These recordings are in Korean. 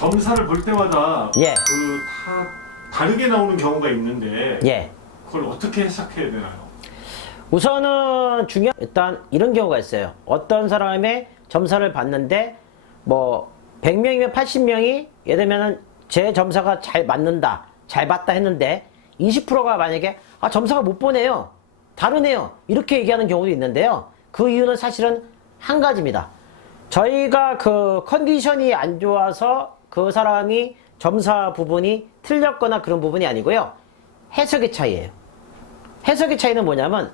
점사를 볼 때마다 예. 다르게 나오는 경우가 있는데 예. 그걸 어떻게 해석해야 되나요? 우선은 일단 이런 경우가 있어요. 어떤 사람의 점사를 봤는데 뭐 100명이면 80명이 예를 들면은 제 점사가 잘 맞는다, 잘 봤다 했는데 20%가 만약에 점사가 못 보네요, 다르네요, 이렇게 얘기하는 경우도 있는데요. 그 이유는 사실은 한 가지입니다. 저희가 그 컨디션이 안 좋아서 그 사람이 점사 부분이 틀렸거나 그런 부분이 아니고요. 해석의 차이예요. 해석의 차이는 뭐냐면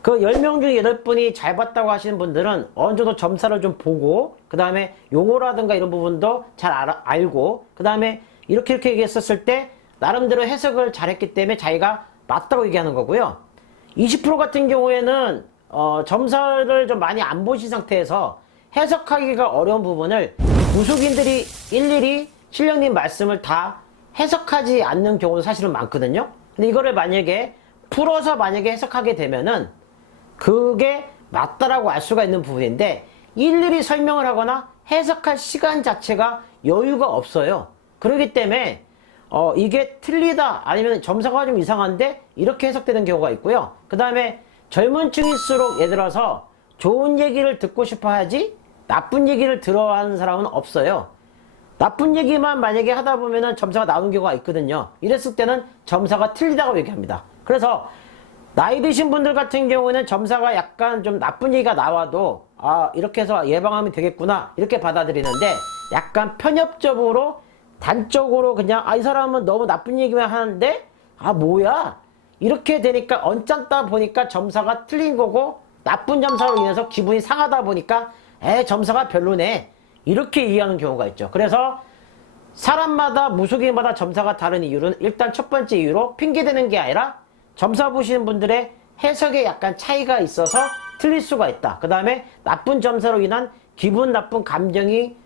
그 10명 중에 8분이 잘 봤다고 하시는 분들은 어느 정도 점사를 좀 보고 그 다음에 용어라든가 이런 부분도 잘 알고 그 다음에 이렇게 얘기했었을 때 나름대로 해석을 잘했기 때문에 자기가 맞다고 얘기하는 거고요. 20% 같은 경우에는 점사를 좀 많이 안 보신 상태에서 해석하기가 어려운 부분을 무속인들이 일일이 신령님 말씀을 다 해석하지 않는 경우도 사실은 많거든요. 근데 이거를 만약에 풀어서 만약에 해석하게 되면은 그게 맞다라고 알 수가 있는 부분인데 일일이 설명을 하거나 해석할 시간 자체가 여유가 없어요. 그렇기 때문에 이게 틀리다 아니면 점사가 좀 이상한데 이렇게 해석되는 경우가 있고요. 그 다음에 젊은 층일수록 예를 들어서 좋은 얘기를 듣고 싶어 하지 나쁜 얘기를 들어 하는 사람은 없어요. 나쁜 얘기만 만약에 하다 보면은 점사가 나오는 경우가 있거든요. 이랬을 때는 점사가 틀리다고 얘기합니다. 그래서 나이 드신 분들 같은 경우에는 점사가 약간 좀 나쁜 얘기가 나와도 이렇게 해서 예방하면 되겠구나 이렇게 받아들이는데 약간 편협적으로 단적으로 그냥 이 사람은 너무 나쁜 얘기만 하는데 뭐야 이렇게 되니까 언짢다 보니까 점사가 틀린 거고 나쁜 점사로 인해서 기분이 상하다 보니까 점사가 별로네 이렇게 이해하는 경우가 있죠. 그래서 사람마다 무속인마다 점사가 다른 이유는 일단 첫 번째 이유로 핑계대는 게 아니라 점사 보시는 분들의 해석에 약간 차이가 있어서 틀릴 수가 있다. 그 다음에 나쁜 점사로 인한 기분 나쁜 감정이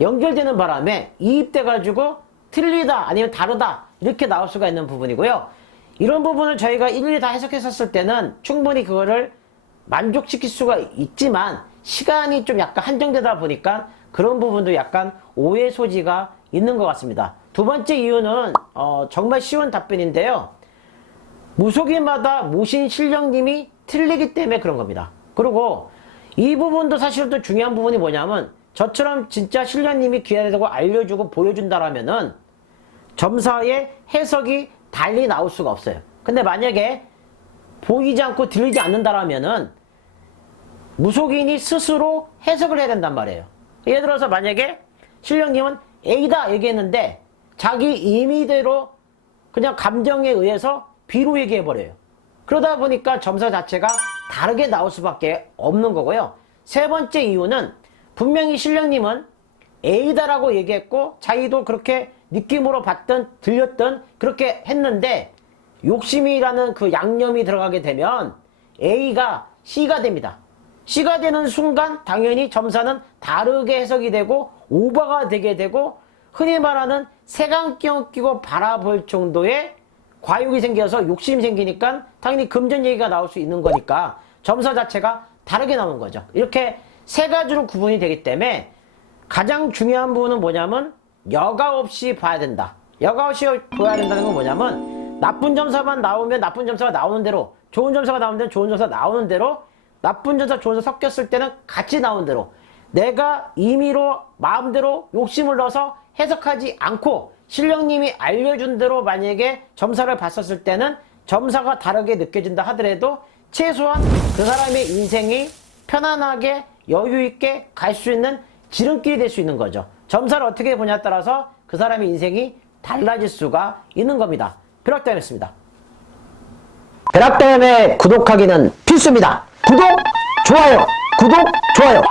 연결되는 바람에 이입돼가지고 틀리다 아니면 다르다 이렇게 나올 수가 있는 부분이고요. 이런 부분을 저희가 일일이 다 해석했었을 때는 충분히 그거를 만족시킬 수가 있지만 시간이 좀 약간 한정되다 보니까 그런 부분도 약간 오해 소지가 있는 것 같습니다. 두 번째 이유는 정말 쉬운 답변인데요. 무속인마다 모신 신령님이 틀리기 때문에 그런 겁니다. 그리고 이 부분도 사실 또 중요한 부분이 뭐냐면 저처럼 진짜 신령님이 귀하다고 알려주고 보여준다라면은 점사의 해석이 달리 나올 수가 없어요. 근데 만약에 보이지 않고 들리지 않는다라면은 무속인이 스스로 해석을 해야 된단 말이에요. 예를 들어서 만약에 신령님은 A다 얘기했는데 자기 임의대로 그냥 감정에 의해서 B로 얘기해버려요. 그러다 보니까 점사 자체가 다르게 나올 수밖에 없는 거고요. 세 번째 이유는 분명히 신령님은 A다라고 얘기했고 자기도 그렇게 느낌으로 봤던 들렸던 그렇게 했는데 욕심이라는 그 양념이 들어가게 되면 A가 C가 됩니다. C가 되는 순간 당연히 점사는 다르게 해석이 되고 오버가 되게 되고 흔히 말하는 색안경 끼고 바라볼 정도의 과욕이 생겨서 욕심이 생기니까 당연히 금전 얘기가 나올 수 있는 거니까 점사 자체가 다르게 나오는 거죠. 이렇게 세 가지로 구분이 되기 때문에 가장 중요한 부분은 뭐냐면 여과 없이 봐야 된다. 여과 없이 봐야 된다는 건 뭐냐면 나쁜 점사만 나오면 나쁜 점사가 나오는 대로 좋은 점사가 나오는 대로 좋은 점사가 나오는 대로 나쁜 점사 좋은 점사 섞였을 때는 같이 나오는 대로 내가 임의로 마음대로 욕심을 넣어서 해석하지 않고 신령님이 알려준 대로 만약에 점사를 봤었을 때는 점사가 다르게 느껴진다 하더라도 최소한 그 사람의 인생이 편안하게 여유있게 갈 수 있는 지름길이 될 수 있는 거죠. 점사를 어떻게 보냐에 따라서 그 사람의 인생이 달라질 수가 있는 겁니다. 벼락다이었습니다. 벼락다이의 구독하기는 필수입니다. 구독, 좋아요, 구독, 좋아요.